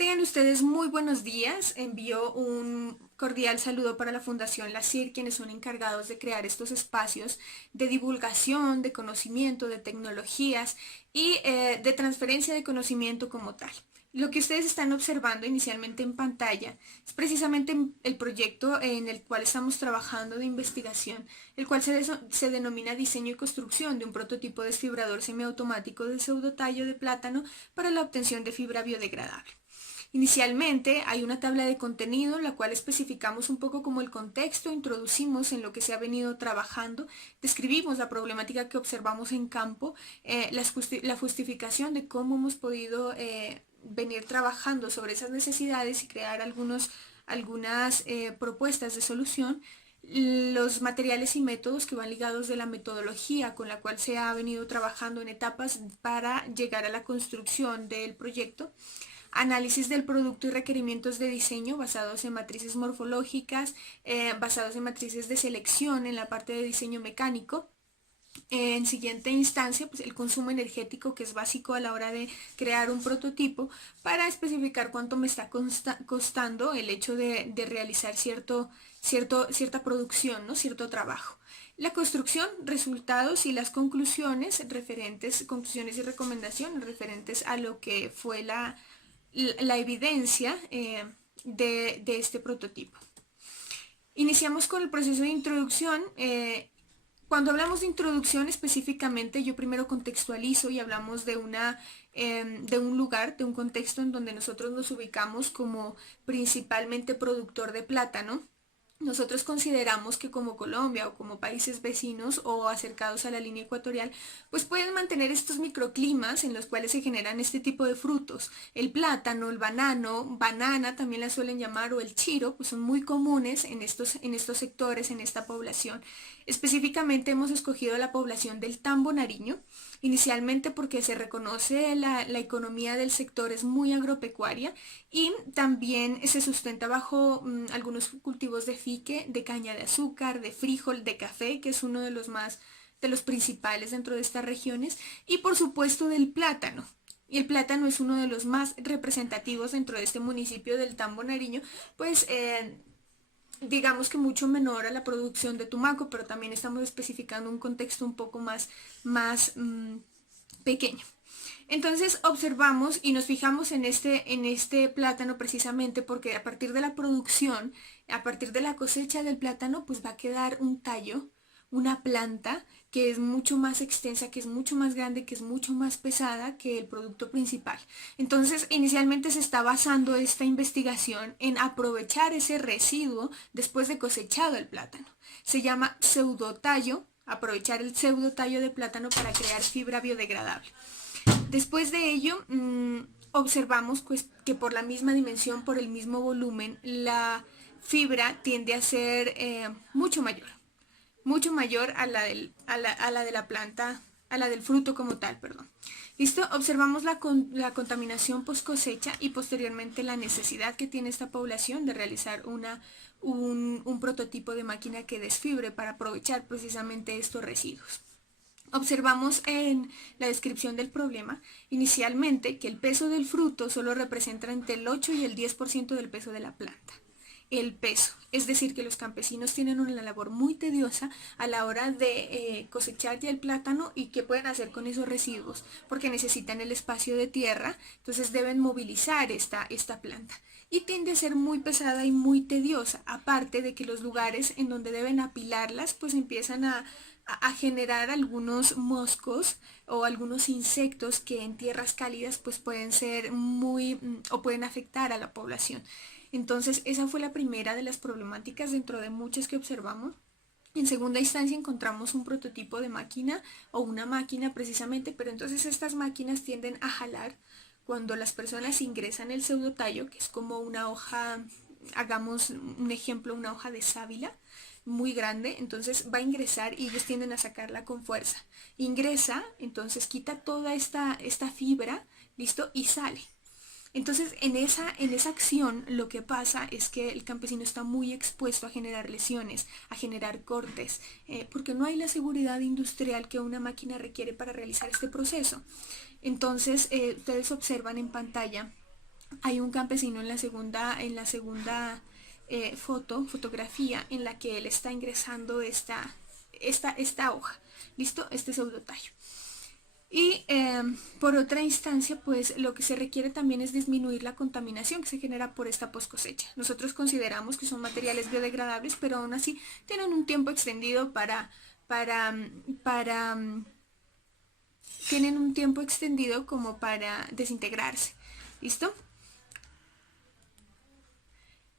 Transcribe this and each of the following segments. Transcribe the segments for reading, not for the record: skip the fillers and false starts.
Tengan ustedes muy buenos días. Envío un cordial saludo para la Fundación La CIR, quienes son encargados de crear estos espacios de divulgación, de conocimiento, de tecnologías y de transferencia de conocimiento como tal. Lo que ustedes están observando inicialmente en pantalla es precisamente el proyecto en el cual estamos trabajando de investigación, el cual se denomina diseño y construcción de un prototipo desfibrador semiautomático de pseudotallo de plátano para la obtención de fibra biodegradable. Inicialmente hay una tabla de contenido en la cual especificamos un poco como el contexto, introducimos en lo que se ha venido trabajando, describimos la problemática que observamos en campo, la justificación de cómo hemos podido venir trabajando sobre esas necesidades y crear algunas propuestas de solución, los materiales y métodos que van ligados de la metodología con la cual se ha venido trabajando en etapas para llegar a la construcción del proyecto, análisis del producto y requerimientos de diseño basados en matrices morfológicas, basados en matrices de selección en la parte de diseño mecánico. En siguiente instancia, pues el consumo energético, que es básico a la hora de crear un prototipo, para especificar cuánto me está costando el hecho de realizar cierta producción, ¿no? Cierto trabajo. La construcción, resultados y las conclusiones conclusiones y recomendaciones referentes a lo que fue la evidencia de este prototipo. Iniciamos con el proceso de introducción. Cuando hablamos de introducción específicamente, yo primero contextualizo y hablamos de un lugar, de un contexto en donde nosotros nos ubicamos como principalmente productor de plátano. Nosotros consideramos que como Colombia o como países vecinos o acercados a la línea ecuatorial, pues pueden mantener estos microclimas en los cuales se generan este tipo de frutos. El plátano, el banano, banana también la suelen llamar, o el chiro, pues son muy comunes en estos sectores, en esta población. Específicamente hemos escogido la población del Tambo Nariño, inicialmente porque se reconoce la economía del sector es muy agropecuaria y también se sustenta bajo algunos cultivos de fique, de caña de azúcar, de frijol, de café, que es uno de los principales dentro de estas regiones, y por supuesto del plátano. Y el plátano es uno de los más representativos dentro de este municipio del Tambo Nariño, pues digamos que mucho menor a la producción de Tumaco, pero también estamos especificando un contexto un poco más pequeño. Entonces observamos y nos fijamos en este plátano precisamente porque a partir de la producción, a partir de la cosecha del plátano, pues va a quedar un tallo, una planta que es mucho más extensa, que es mucho más grande, que es mucho más pesada que el producto principal. Entonces, inicialmente se está basando esta investigación en aprovechar ese residuo después de cosechado el plátano. Se llama pseudotallo, aprovechar el pseudotallo de plátano para crear fibra biodegradable. Después de ello, observamos pues, que por la misma dimensión, por el mismo volumen, la fibra tiende a ser mucho mayor a la de la planta, a la del fruto como tal, perdón. ¿Listo? Observamos la contaminación post cosecha y posteriormente la necesidad que tiene esta población de realizar un prototipo de máquina que desfibre para aprovechar precisamente estos residuos. Observamos en la descripción del problema inicialmente que el peso del fruto solo representa entre el 8 y el 10% del peso de la planta. El peso, es decir, que los campesinos tienen una labor muy tediosa a la hora de cosechar ya el plátano y qué pueden hacer con esos residuos, porque necesitan el espacio de tierra, entonces deben movilizar esta planta. Y tiende a ser muy pesada y muy tediosa, aparte de que los lugares en donde deben apilarlas pues empiezan a generar algunos moscos o algunos insectos que en tierras cálidas pues pueden ser o pueden afectar a la población. Entonces esa fue la primera de las problemáticas dentro de muchas que observamos. En segunda instancia encontramos un prototipo de máquina o una máquina precisamente, pero entonces estas máquinas tienden a jalar cuando las personas ingresan el pseudotallo, que es como una hoja, hagamos un ejemplo, una hoja de sábila muy grande, entonces va a ingresar y ellos tienden a sacarla con fuerza. Ingresa, entonces quita toda esta fibra, listo, y sale. Entonces, en esa acción lo que pasa es que el campesino está muy expuesto a generar lesiones, a generar cortes, porque no hay la seguridad industrial que una máquina requiere para realizar este proceso. Entonces, ustedes observan en pantalla Hay un campesino en la segunda fotografía en la que él está ingresando esta hoja, ¿listo? Este pseudotallo. Y por otra instancia, pues lo que se requiere también es disminuir la contaminación que se genera por esta post cosecha. Nosotros consideramos que son materiales biodegradables, pero aún así tienen un tiempo extendido para tienen un tiempo extendido como para desintegrarse. ¿Listo?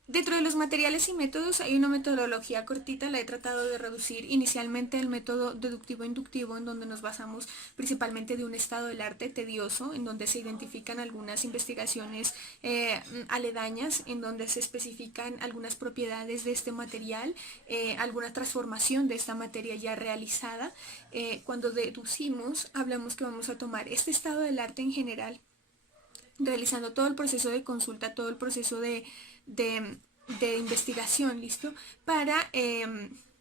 Dentro de los materiales y métodos hay una metodología cortita, la he tratado de reducir inicialmente el método deductivo-inductivo, en donde nos basamos principalmente de un estado del arte tedioso, en donde se identifican algunas investigaciones aledañas, en donde se especifican algunas propiedades de este material, alguna transformación de esta materia ya realizada. Cuando deducimos, hablamos que vamos a tomar este estado del arte en general, realizando todo el proceso de consulta, todo el proceso de investigación, ¿listo? Para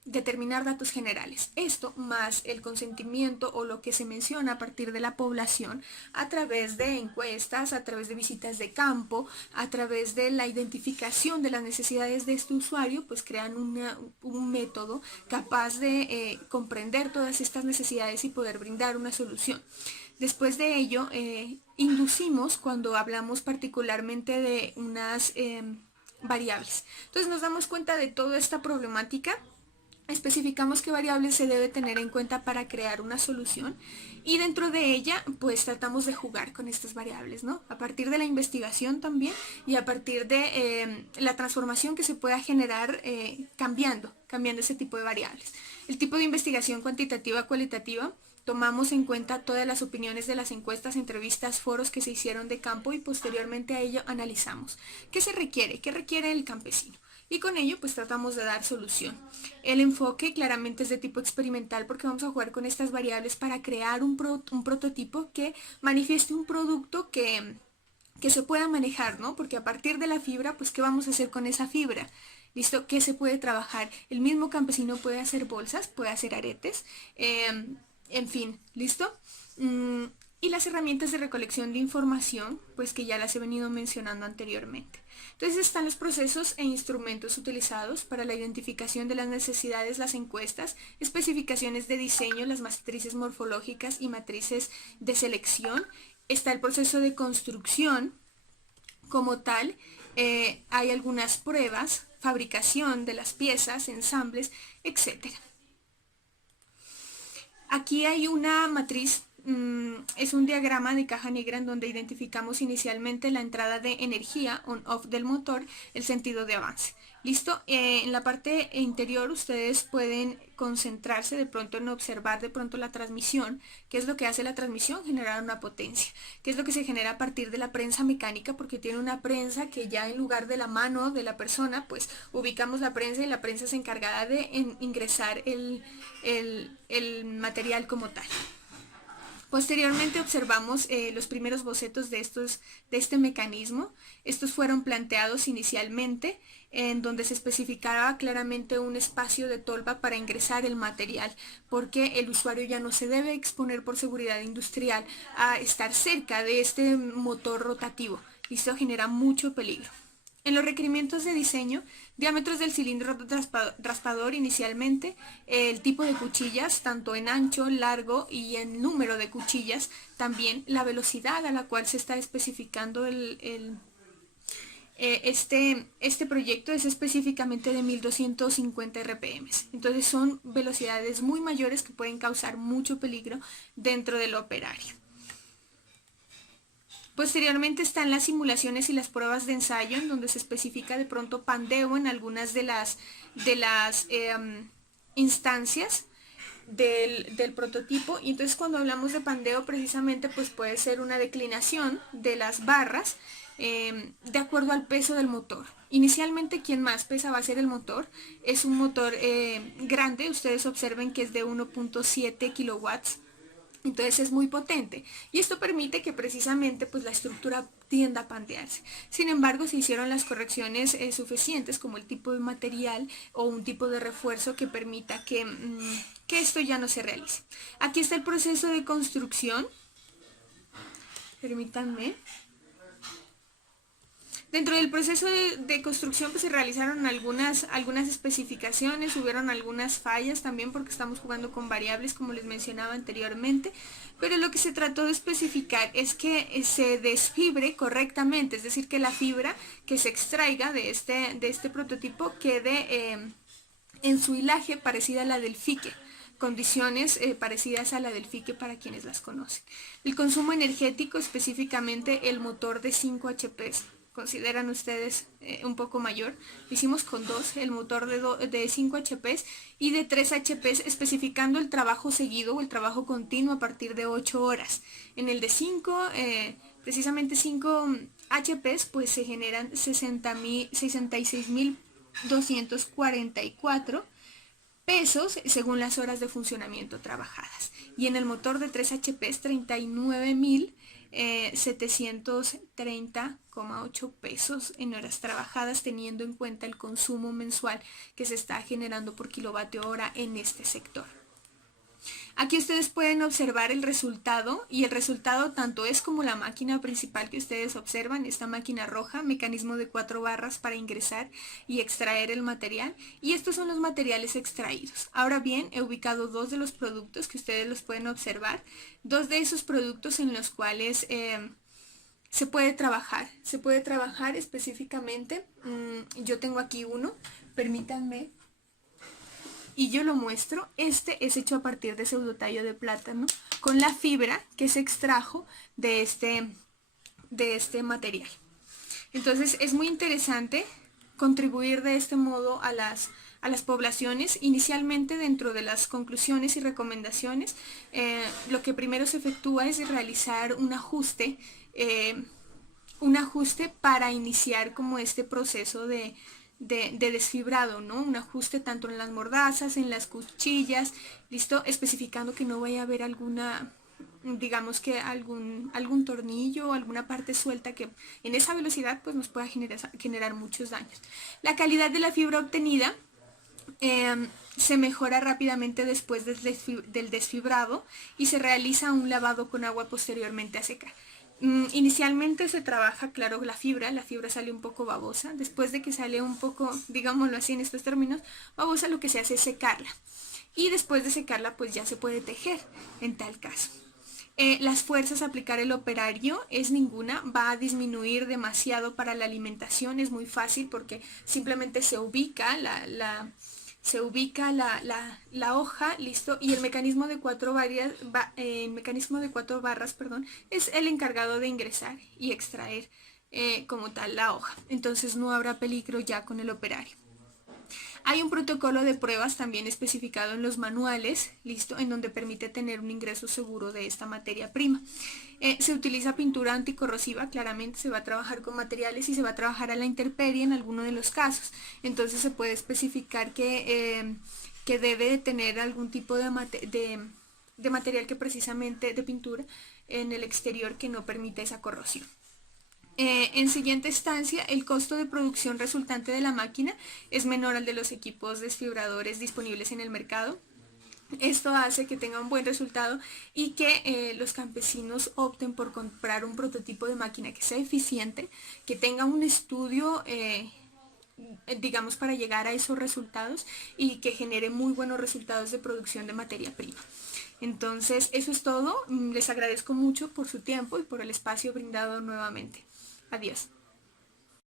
determinar datos generales. Esto más el consentimiento o lo que se menciona a partir de la población a través de encuestas, a través de visitas de campo, a través de la identificación de las necesidades de este usuario, pues crean un método capaz de comprender todas estas necesidades y poder brindar una solución. Después de ello, inducimos cuando hablamos particularmente de unas variables. Entonces nos damos cuenta de toda esta problemática, especificamos qué variables se debe tener en cuenta para crear una solución y dentro de ella pues tratamos de jugar con estas variables, ¿no? A partir de la investigación también y a partir de la transformación que se pueda generar cambiando ese tipo de variables. El tipo de investigación cuantitativa, cualitativa, tomamos en cuenta todas las opiniones de las encuestas, entrevistas, foros que se hicieron de campo y posteriormente a ello analizamos qué se requiere, qué requiere el campesino. Y con ello pues tratamos de dar solución. El enfoque claramente es de tipo experimental porque vamos a jugar con estas variables para crear un prototipo que manifieste un producto que se pueda manejar, ¿no? Porque a partir de la fibra, pues ¿qué vamos a hacer con esa fibra? ¿Listo? ¿Qué se puede trabajar? El mismo campesino puede hacer bolsas, puede hacer aretes, en fin, ¿listo? Y las herramientas de recolección de información, pues que ya las he venido mencionando anteriormente. Entonces están los procesos e instrumentos utilizados para la identificación de las necesidades, las encuestas, especificaciones de diseño, las matrices morfológicas y matrices de selección. Está el proceso de construcción como tal, hay algunas pruebas, fabricación de las piezas, ensambles, etc. Aquí hay una matriz, es un diagrama de caja negra en donde identificamos inicialmente la entrada de energía on-off del motor, el sentido de avance. ¿Listo? En la parte interior ustedes pueden concentrarse de pronto en observar de pronto la transmisión. ¿Qué es lo que hace la transmisión? Generar una potencia. ¿Qué es lo que se genera a partir de la prensa mecánica? Porque tiene una prensa que ya en lugar de la mano de la persona, pues ubicamos la prensa y la prensa es encargada de ingresar el material como tal. Posteriormente observamos los primeros bocetos de este mecanismo. Estos fueron planteados inicialmente en donde se especificaba claramente un espacio de tolva para ingresar el material, porque el usuario ya no se debe exponer por seguridad industrial a estar cerca de este motor rotativo. Y esto genera mucho peligro. En los requerimientos de diseño, diámetros del cilindro raspador inicialmente, el tipo de cuchillas, tanto en ancho, largo y en número de cuchillas, también la velocidad a la cual se está especificando este proyecto es específicamente de 1250 RPM. Entonces son velocidades muy mayores que pueden causar mucho peligro dentro del operario. Posteriormente están las simulaciones y las pruebas de ensayo en donde se especifica de pronto pandeo en algunas de las instancias del prototipo. Y entonces cuando hablamos de pandeo precisamente pues puede ser una declinación de las barras de acuerdo al peso del motor. Inicialmente quien más pesa va a ser el motor. Es un motor grande, ustedes observen que es de 1.7 kilowatts. Entonces es muy potente y esto permite que precisamente pues la estructura tienda a pandearse. Sin embargo, se hicieron las correcciones suficientes como el tipo de material o un tipo de refuerzo que permita que esto ya no se realice. Aquí está el proceso de construcción. Permítanme. Dentro del proceso de construcción pues se realizaron algunas especificaciones, hubieron algunas fallas también porque estamos jugando con variables como les mencionaba anteriormente, pero lo que se trató de especificar es que se desfibre correctamente, es decir, que la fibra que se extraiga de este prototipo quede en su hilaje parecida a la del fique, condiciones parecidas a la del fique para quienes las conocen. El consumo energético, específicamente el motor de 5 HP, consideran ustedes un poco mayor. Lo hicimos con dos, el motor de 5 HP y de 3 HP, especificando el trabajo seguido o el trabajo continuo a partir de 8 horas. En el de 5, precisamente 5 HP, pues se generan 66.244 pesos según las horas de funcionamiento trabajadas. Y en el motor de 3 HP 39.730,8 pesos en horas trabajadas, teniendo en cuenta el consumo mensual que se está generando por kilovatio hora en este sector. Aquí ustedes pueden observar el resultado, y el resultado tanto es como la máquina principal que ustedes observan, esta máquina roja, mecanismo de 4 barras para ingresar y extraer el material, y estos son los materiales extraídos. Ahora bien, he ubicado dos de los productos que ustedes los pueden observar, dos de esos productos en los cuales se puede trabajar específicamente. Yo tengo aquí uno, permítanme, y yo lo muestro. Este es hecho a partir de pseudotallo de plátano con la fibra que se extrajo de este material. Entonces es muy interesante contribuir de este modo a las poblaciones. Inicialmente, dentro de las conclusiones y recomendaciones, lo que primero se efectúa es realizar un ajuste para iniciar como este proceso de desfibrado, ¿no? Un ajuste tanto en las mordazas, en las cuchillas, listo, especificando que no vaya a haber alguna, digamos que algún tornillo o alguna parte suelta que en esa velocidad pues nos pueda generar muchos daños. La calidad de la fibra obtenida se mejora rápidamente después del desfibrado y se realiza un lavado con agua posteriormente a secar. Inicialmente se trabaja, claro, la fibra sale un poco babosa. Después de que sale un poco, digámoslo así en estos términos, babosa, lo que se hace es secarla. Y después de secarla pues ya se puede tejer en tal caso. Las fuerzas a aplicar el operario es ninguna, va a disminuir demasiado para la alimentación, es muy fácil porque simplemente se ubica la hoja, listo, y el mecanismo de 4 barras, perdón, es el encargado de ingresar y extraer como tal la hoja. Entonces no habrá peligro ya con el operario. Hay un protocolo de pruebas también especificado en los manuales, listo, en donde permite tener un ingreso seguro de esta materia prima. Se utiliza pintura anticorrosiva, claramente se va a trabajar con materiales y se va a trabajar a la intemperie en alguno de los casos. Entonces se puede especificar que debe de tener algún tipo de material que precisamente de pintura en el exterior que no permita esa corrosión. En siguiente instancia, el costo de producción resultante de la máquina es menor al de los equipos desfibradores disponibles en el mercado. Esto hace que tenga un buen resultado y que los campesinos opten por comprar un prototipo de máquina que sea eficiente, que tenga un estudio, digamos, para llegar a esos resultados y que genere muy buenos resultados de producción de materia prima. Entonces, eso es todo. Les agradezco mucho por su tiempo y por el espacio brindado nuevamente. Adiós.